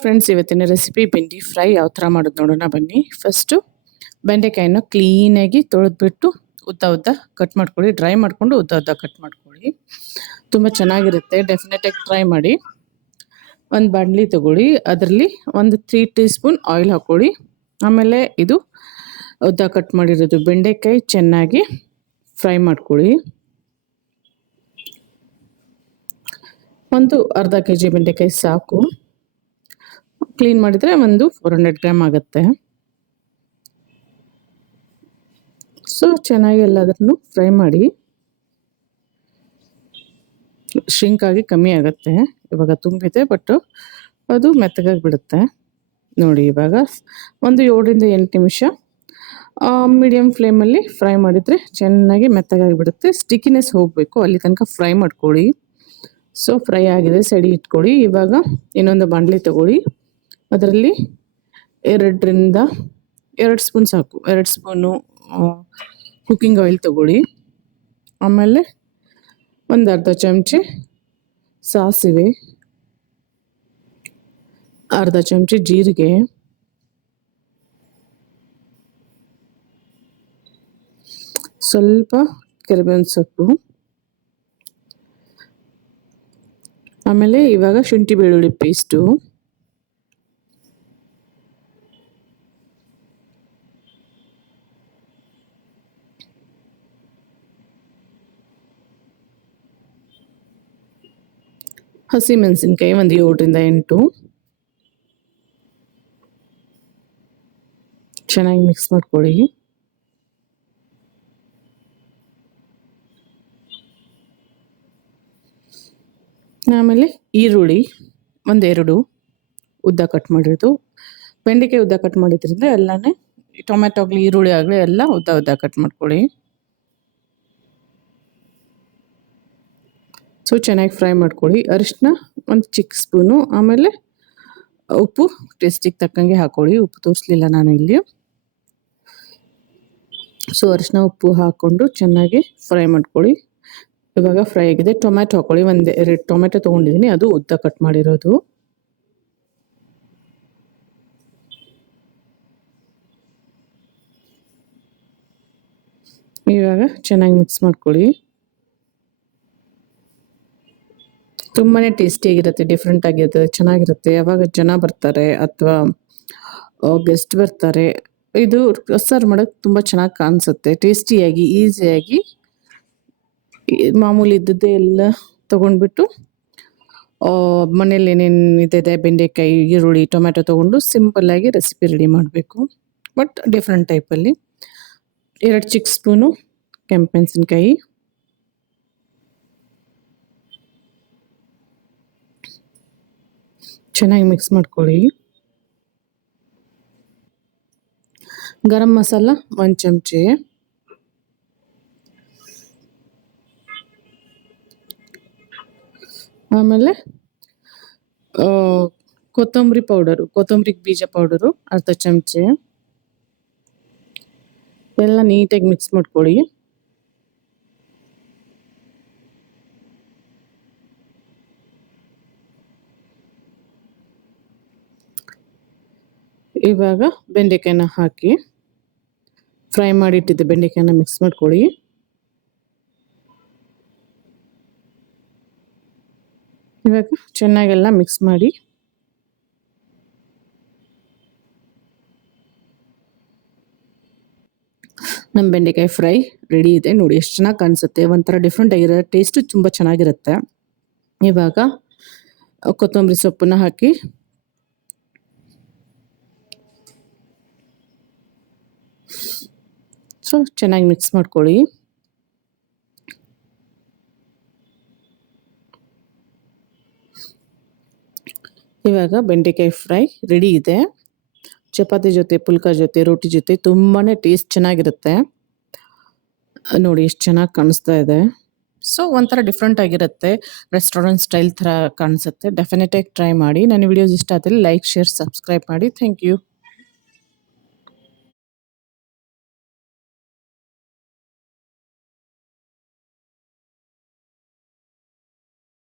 Friends ಇವತ್ತಿನ recipe ಬೆಂಡಿ fry ಯಾವ ಥರ ಮಾಡೋದು ನೋಡೋಣ ಬನ್ನಿ. ಫಸ್ಟು ಬೆಂಡೆಕಾಯಿನ ಕ್ಲೀನಾಗಿ ತೊಳೆದ್ಬಿಟ್ಟು ಉದ್ದ ಉದ್ದ ಕಟ್ ಮಾಡ್ಕೊಳ್ಳಿ. ಡ್ರೈ ಮಾಡಿಕೊಂಡು ಉದ್ದ ಉದ್ದ ಕಟ್ ಮಾಡ್ಕೊಳ್ಳಿ. ತುಂಬ ಚೆನ್ನಾಗಿರುತ್ತೆ. ಡೆಫಿನೆಟಾಗಿ ಟ್ರೈ ಮಾಡಿ. ಒಂದು ಬಾಣಲಿ ತಗೊಳ್ಳಿ. ಅದರಲ್ಲಿ ಒಂದು ತ್ರೀ ಟೀ ಸ್ಪೂನ್ ಆಯಿಲ್ ಹಾಕ್ಕೊಳ್ಳಿ. ಆಮೇಲೆ ಇದು ಉದ್ದ ಕಟ್ ಮಾಡಿರೋದು. ಬೆಂಡೆಕಾಯಿ ಚೆನ್ನಾಗಿ ಫ್ರೈ ಮಾಡ್ಕೊಳ್ಳಿ. ಒಂದು ಅರ್ಧ ಕೆ ಜಿ ಬೆಂಡೆಕಾಯಿ ಸಾಕು. ಕ್ಲೀನ್ ಮಾಡಿದರೆ ಒಂದು ಫೋರ್ ಹಂಡ್ರೆಡ್ ಗ್ರಾಮ್ ಆಗುತ್ತೆ. ಸೊ ಚೆನ್ನಾಗಿ ಎಲ್ಲದನ್ನು ಫ್ರೈ ಮಾಡಿ. ಶ್ರಿಂಕ್ ಆಗಿ ಕಮ್ಮಿ ಆಗುತ್ತೆ. ಇವಾಗ ತುಂಬಿದೆ ಬಟ್ ಅದು ಮೆತ್ತಗಾಗಿ ಬಿಡುತ್ತೆ. ನೋಡಿ, ಇವಾಗ ಒಂದು ಏಳರಿಂದ ಎಂಟು ನಿಮಿಷ. ಮೀಡಿಯಮ್ ಫ್ಲೇಮಲ್ಲಿ ಫ್ರೈ ಮಾಡಿದರೆ ಚೆನ್ನಾಗಿ ಮೆತ್ತಗಾಗಿ ಬಿಡುತ್ತೆ. ಸ್ಟಿಕಿನೆಸ್ ಹೋಗಬೇಕು. ಅಲ್ಲಿ ತನಕ ಫ್ರೈ ಮಾಡ್ಕೊಳ್ಳಿ. ಸೊ ಫ್ರೈ ಆಗಿದೆ ಸೆಡಿ ಇಟ್ಕೊಳ್ಳಿ. ಇವಾಗ ಇನ್ನೊಂದು ಬಾಣಲಿ ತಗೊಳ್ಳಿ. ಅದರಲ್ಲಿ ಎರಡರಿಂದ ಎರಡು ಸ್ಪೂನ್ ಸಾಕು. ಎರಡು ಸ್ಪೂನು ಕುಕ್ಕಿಂಗ್ ಆಯಿಲ್ ತಗೊಳ್ಳಿ. ಆಮೇಲೆ ಒಂದು ಅರ್ಧ ಚಮಚೆ ಸಾಸಿವೆ. ಅರ್ಧ ಚಮಚೆ ಜೀರಿಗೆ. ಸ್ವಲ್ಪ ಕರಿಬೇವಿನ ಸೊಪ್ಪು. ಆಮೇಲೆ ಇವಾಗ ಶುಂಠಿ ಬೆಳ್ಳುಳ್ಳಿ ಪೇಸ್ಟು ಹಸಿ ಮೆಣಸಿನ್ಕಾಯಿ ಒಂದು ಏಳರಿಂದ ಎಂಟು. ಚೆನ್ನಾಗಿ ಮಿಕ್ಸ್ ಮಾಡ್ಕೊಳ್ಳಿ. ಆಮೇಲೆ ಈರುಳ್ಳಿ ಒಂದೆರಡು ಉದ್ದ ಕಟ್ ಮಾಡಿರೋದು. ಬೆಂಡೆಕಾಯಿ ಉದ್ದ ಕಟ್ ಮಾಡಿದ್ರಿಂದ ಎಲ್ಲನೇ ಟೊಮೆಟೊ ಆಗಲಿ, ಈರುಳ್ಳಿ ಆಗಲಿ ಎಲ್ಲ ಉದ್ದ ಉದ್ದ ಕಟ್ ಮಾಡ್ಕೊಳ್ಳಿ. ಸೊ ಚೆನ್ನಾಗಿ ಫ್ರೈ ಮಾಡ್ಕೊಳ್ಳಿ. ಅರಿಶಿನ ಒಂದು ಚಿಕ್ಕ ಸ್ಪೂನು, ಆಮೇಲೆ ಉಪ್ಪು, ಟೇಸ್ಟಿಗೆ ತಕ್ಕಂಗೆ ಹಾಕೊಳ್ಳಿ. ಉಪ್ಪು ತೋರಿಸ್ಲಿಲ್ಲ ನಾನು ಇಲ್ಲಿ. ಸೊ ಅರಿಶಿನ ಉಪ್ಪು ಹಾಕ್ಕೊಂಡು ಚೆನ್ನಾಗಿ ಫ್ರೈ ಮಾಡ್ಕೊಳ್ಳಿ. ಇವಾಗ ಫ್ರೈ ಆಗಿದೆ. ಟೊಮ್ಯಾಟೊ ಹಾಕೊಳ್ಳಿ. ಒಂದು, ಎರಡು ಟೊಮೆಟೊ ತೊಗೊಂಡಿದ್ದೀನಿ. ಅದು ಉದ್ದ ಕಟ್ ಮಾಡಿರೋದು. ಇವಾಗ ಚೆನ್ನಾಗಿ ಮಿಕ್ಸ್ ಮಾಡ್ಕೊಳ್ಳಿ. ತುಂಬಾ ಟೇಸ್ಟಿಯಾಗಿರುತ್ತೆ ಡಿಫ್ರೆಂಟ್ ಆಗಿರುತ್ತೆ, ಚೆನ್ನಾಗಿರುತ್ತೆ. ಯಾವಾಗ ಜನ ಬರ್ತಾರೆ ಅಥವಾ ಗೆಸ್ಟ್ ಬರ್ತಾರೆ, ಇದು ಸರ್ವ್ ಮಾಡೋಕ್ಕೆ ತುಂಬ ಚೆನ್ನಾಗಿ ಕಾಣಿಸುತ್ತೆ. ಟೇಸ್ಟಿಯಾಗಿ ಈಸಿಯಾಗಿ ಮಾಮೂಲಿ ಇದ್ದದ್ದೇ ಎಲ್ಲ ತೊಗೊಂಡ್ಬಿಟ್ಟು ಮನೇಲಿ ಏನೇನು ಇದೆ ಬೆಂಡೆಕಾಯಿ, ಈರುಳ್ಳಿ ಟೊಮೆಟೊ ತೊಗೊಂಡು ಸಿಂಪಲ್ಲಾಗಿ ರೆಸಿಪಿ ರೆಡಿ ಮಾಡಬೇಕು. ಬಟ್ ಡಿಫ್ರೆಂಟ್ ಟೈಪಲ್ಲಿ ಎರಡು ಚಿಕ್ಕ ಸ್ಪೂನು ಕೆಂಪು ಮೆಣಸಿನ್ಕಾಯಿ. ಚೆನ್ನಾಗಿ ಮಿಕ್ಸ್ ಮಾಡ್ಕೊಳ್ಳಿ. ಗರಂ ಮಸಾಲ ಒಂದು ಚಮಚೆ. ಆಮೇಲೆ ಕೊತ್ತಂಬರಿ ಪೌಡರು, ಕೊತ್ತಂಬರಿ ಬೀಜ ಪೌಡರು ಅರ್ಧ ಚಮಚೆ. ಎಲ್ಲ ನೀಟಾಗಿ ಮಿಕ್ಸ್ ಮಾಡ್ಕೊಳ್ಳಿ. ಇವಾಗ ಬೆಂಡೆಕಾಯಿನ ಹಾಕಿ ಫ್ರೈ ಮಾಡಿಟ್ಟಿದ್ದೆ ಬೆಂಡೆಕಾಯಿನ ಮಿಕ್ಸ್ ಮಾಡ್ಕೊಳ್ಳಿ. ಇವಾಗ ಚೆನ್ನಾಗೆಲ್ಲ ಮಿಕ್ಸ್ ಮಾಡಿ. ನಮ್ಮ ಬೆಂಡೆಕಾಯಿ ಫ್ರೈ ರೆಡಿ ಇದೆ. ನೋಡಿ ಎಷ್ಟು ಚೆನ್ನಾಗಿ ಕಾಣಿಸುತ್ತೆ. ಒಂಥರ ಡಿಫ್ರೆಂಟ್ ಆಗಿರೋ ಟೇಸ್ಟು ತುಂಬ ಚೆನ್ನಾಗಿರುತ್ತೆ. ಇವಾಗ ಕೊತ್ತಂಬರಿ ಸೊಪ್ಪನ್ನ ಹಾಕಿ ಸೊ ಚೆನ್ನಾಗಿ ಮಿಕ್ಸ್ ಮಾಡ್ಕೊಳ್ಳಿ. ಇವಾಗ ಬೆಂಡೆಕಾಯಿ ಫ್ರೈ ರೆಡಿ ಇದೆ. ಚಪಾತಿ ಜೊತೆ, ಪುಲ್ಕ ಜೊತೆ, ರೋಟಿ ಜೊತೆ ತುಂಬಾ ಟೇಸ್ಟ್ ಚೆನ್ನಾಗಿರುತ್ತೆ. ನೋಡಿ ಎಷ್ಟು ಚೆನ್ನಾಗಿ ಕಾಣಿಸ್ತಾ ಇದೆ. ಸೊ ಒಂಥರ ಡಿಫ್ರೆಂಟ್ ಆಗಿರುತ್ತೆ. ರೆಸ್ಟೋರೆಂಟ್ ಸ್ಟೈಲ್ ಥರ ಕಾಣಿಸುತ್ತೆ. ಡೆಫಿನೆಟಾಗಿ ಟ್ರೈ ಮಾಡಿ. ನನ್ನ ವಿಡಿಯೋಸ್ ಇಷ್ಟ ಆದರೆ ಲೈಕ್ ಶೇರ್ ಸಬ್ಸ್ಕ್ರೈಬ್ ಮಾಡಿ. Thank you